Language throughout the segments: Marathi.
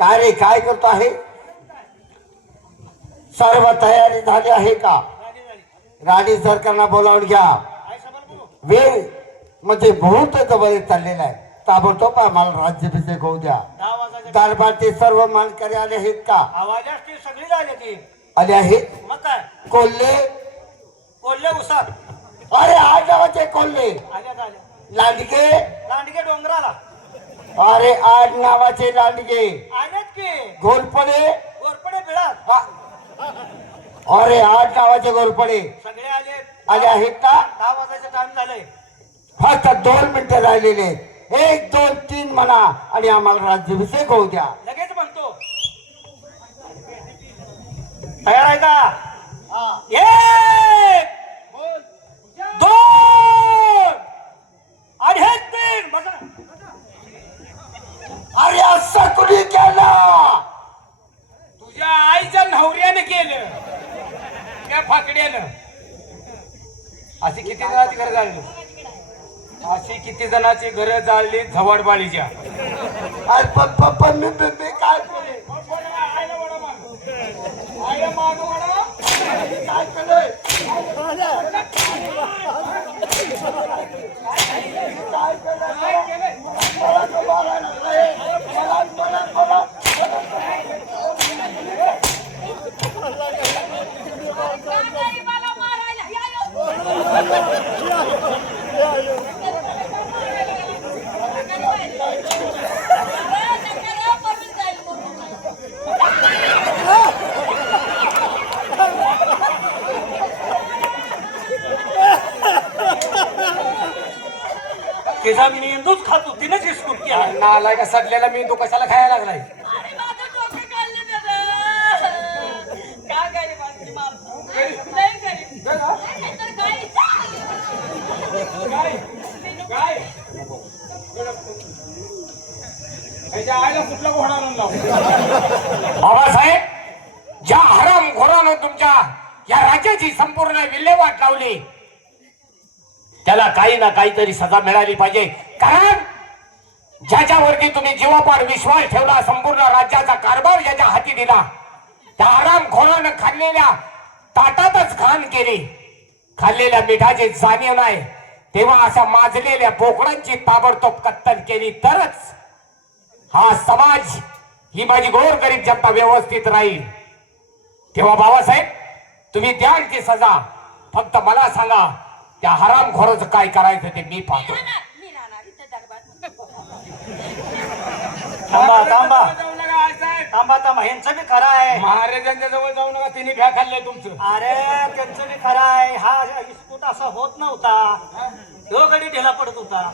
रे काय करतो आहे? सर्व तयारी झाली आहे का? राणी सरकारला बोलावून घ्या. वेळ म्हणजे बहुत येत चाललेला आहे. ताबडतोब आम्हाला राज्याभिषेक होऊ द्या. दरबारचे सर्व मानकरी आले आहेत का? आले आहेत. कोल्हे. कोल्हे उसात अरे गावाचे कोल्हे लांडगे. लांडगे डोंगराला. अरे आठ नावाचे लांडगे. घोरपडे? गोरपडे बिळात. अरे आठ नावाचे घोरपडे. सगळे आले. आले आहेत का? दहा वाजायचं टाइम झालंय. फक्त दोन मिनिटं राहिलेले. एक दोन तीन म्हणा आणि आम्हाला राज्याभिषेक होऊ द्या. लगेच म्हणतो. तयार आहे का? एक दोन आणि हे तीन बघा अरे असं कुणी केलं तुझ्या आईच्या नवऱ्यानं केलं त्या फाकड्यानं अशी किती जणांची घरं जाळली अशी किती जणांची घरं जाळली झवाडबाळीच्या मी काय केलंय काय केलंय? मला तो मारायला लागलाय. मला- मला- मला- काकाई मला मारायला या यो. अरे, नका पडून जाईल म्हणून. तिचा मेंदूच खात होती ना जिस्कून केला नालाय का सडलेला मी तू कशाला खायला लागलाय? अरे, माझं डोकं त्यानं. लय गरीब. काय ह्याच्या आईला कुठला घोडा आणून लाव? बाबासाहेब ज्या हराम घोरानं तुमच्या या राज्याची संपूर्ण विल्हेवाट लावली त्याला काही ना काहीतरी सजा मिळाली पाहिजे. कारण ज्याच्यावरती तुम्ही जीवापार विश्वास ठेवला संपूर्ण राज्याचा कारभार ज्याच्या हाती दिला त्या आराम खोरानं खाल्लेल्या ताटातच घाण केली. खाल्लेल्या मिठाचे जाणीव नाही. तेव्हा अशा माजलेल्या बोकडांची ताबडतोब कत्तल केली तरच हा समाज ही माझी गोर गरीब जनता व्यवस्थित राहील. तेव्हा बाबासाहेब तुम्ही द्याल ती सजा. फक्त मला सांगा त्या हरामखोराचं काय करायचं ते मी पाहतो. मी राहणार इथं दरबार. थांबा थांबा. थांबा थांबा. ह्यांचं बी खरं आहे. महाराजांच्या जवळ जाऊ नका तिने भ्या खाल्लंय तुमचं. अरे त्यांचं बी खरं आहे. हा इस्फोट असा होत नव्हता. तो गडी ढिला पडत होता.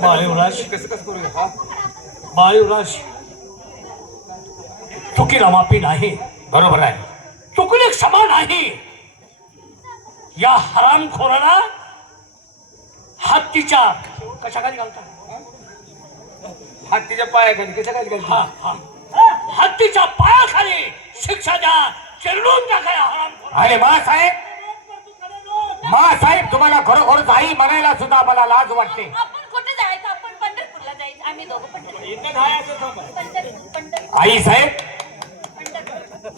बाळीवराज. कसं कसं करूया हा बाळीवराज. चुकीला माफी नाही बरोबर आहे. चुकीला क्षमा नाही या हरामखोराला हत्तीच्या कशाखाली घालता हत्तीच्या पायाखाली कशा काय हा हा. हत्तीच्या पायाखाली शिक्षा द्या चिरडून टाका हरामखोराला. अरे मा साहेब मा साहेब तुम्हाला खरोखर आई म्हणायला सुद्धा मला लाज वाटते. आपण कुठे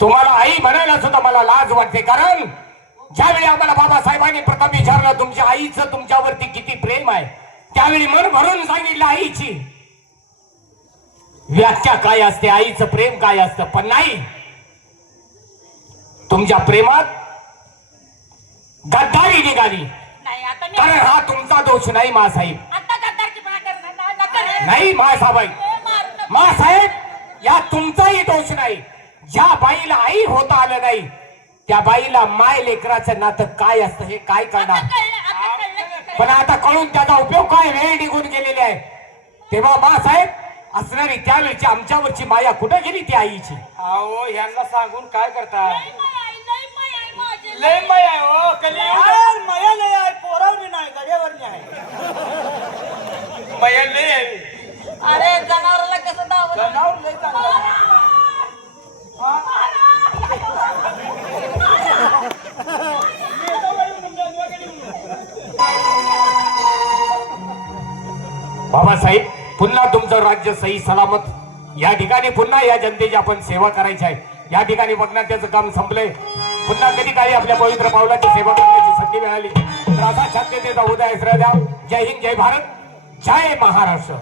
तुम्हाला आई म्हणायला सुद्धा मला लाज वाटते कारण ज्यावेळी आम्हाला बाबासाहेबांनी प्रथम विचारलं तुमच्या आईचं तुमच्यावरती किती प्रेम आहे त्यावेळी मन भरून सांगितलं आईची. व्याख्या काय असते आईचं प्रेम काय असतं? पण नाही. तुमच्या प्रेमात गद्दारी निघाली. कारण हा तुमचा दोष नाही मासाहेब. नाही मारू नका. मासाहेब या तुमचाही दोष नाही. ज्या बाईला आई होता आलं नाही त्या बाईला माय लेकराचं नातं काय असतं हे काय करणार. पण आता कळून त्याचा उपयोग काय? वेळ निघून गेलेली आहे. तेव्हा मासाहेब असणारी त्यावेळची आमच्यावरची माया कुठे गेली ती आईची? अहो यांना सांगून काय करता? लय माय आहे, लय हो कली अरे मया लय आहे पोरावर बी नाही गड्यावर बी आहे माया लय आहे. अरे जनावराला कसं दावलं जनावर लय चांगलं बाबासाहेब पुन्हा तुमचं राज्य सही सलामत. या ठिकाणी पुन्हा या जनतेची आपण सेवा करायची आहे. या ठिकाणी बघण्यात त्याचं काम संपलंय. पुन्हा कधी काही आपल्या पवित्र पावलाची सेवा करण्याची संधी मिळाली. तर असा शांततेचा उदय द्या जय हिंद जय भारत. जय महाराष्ट्र.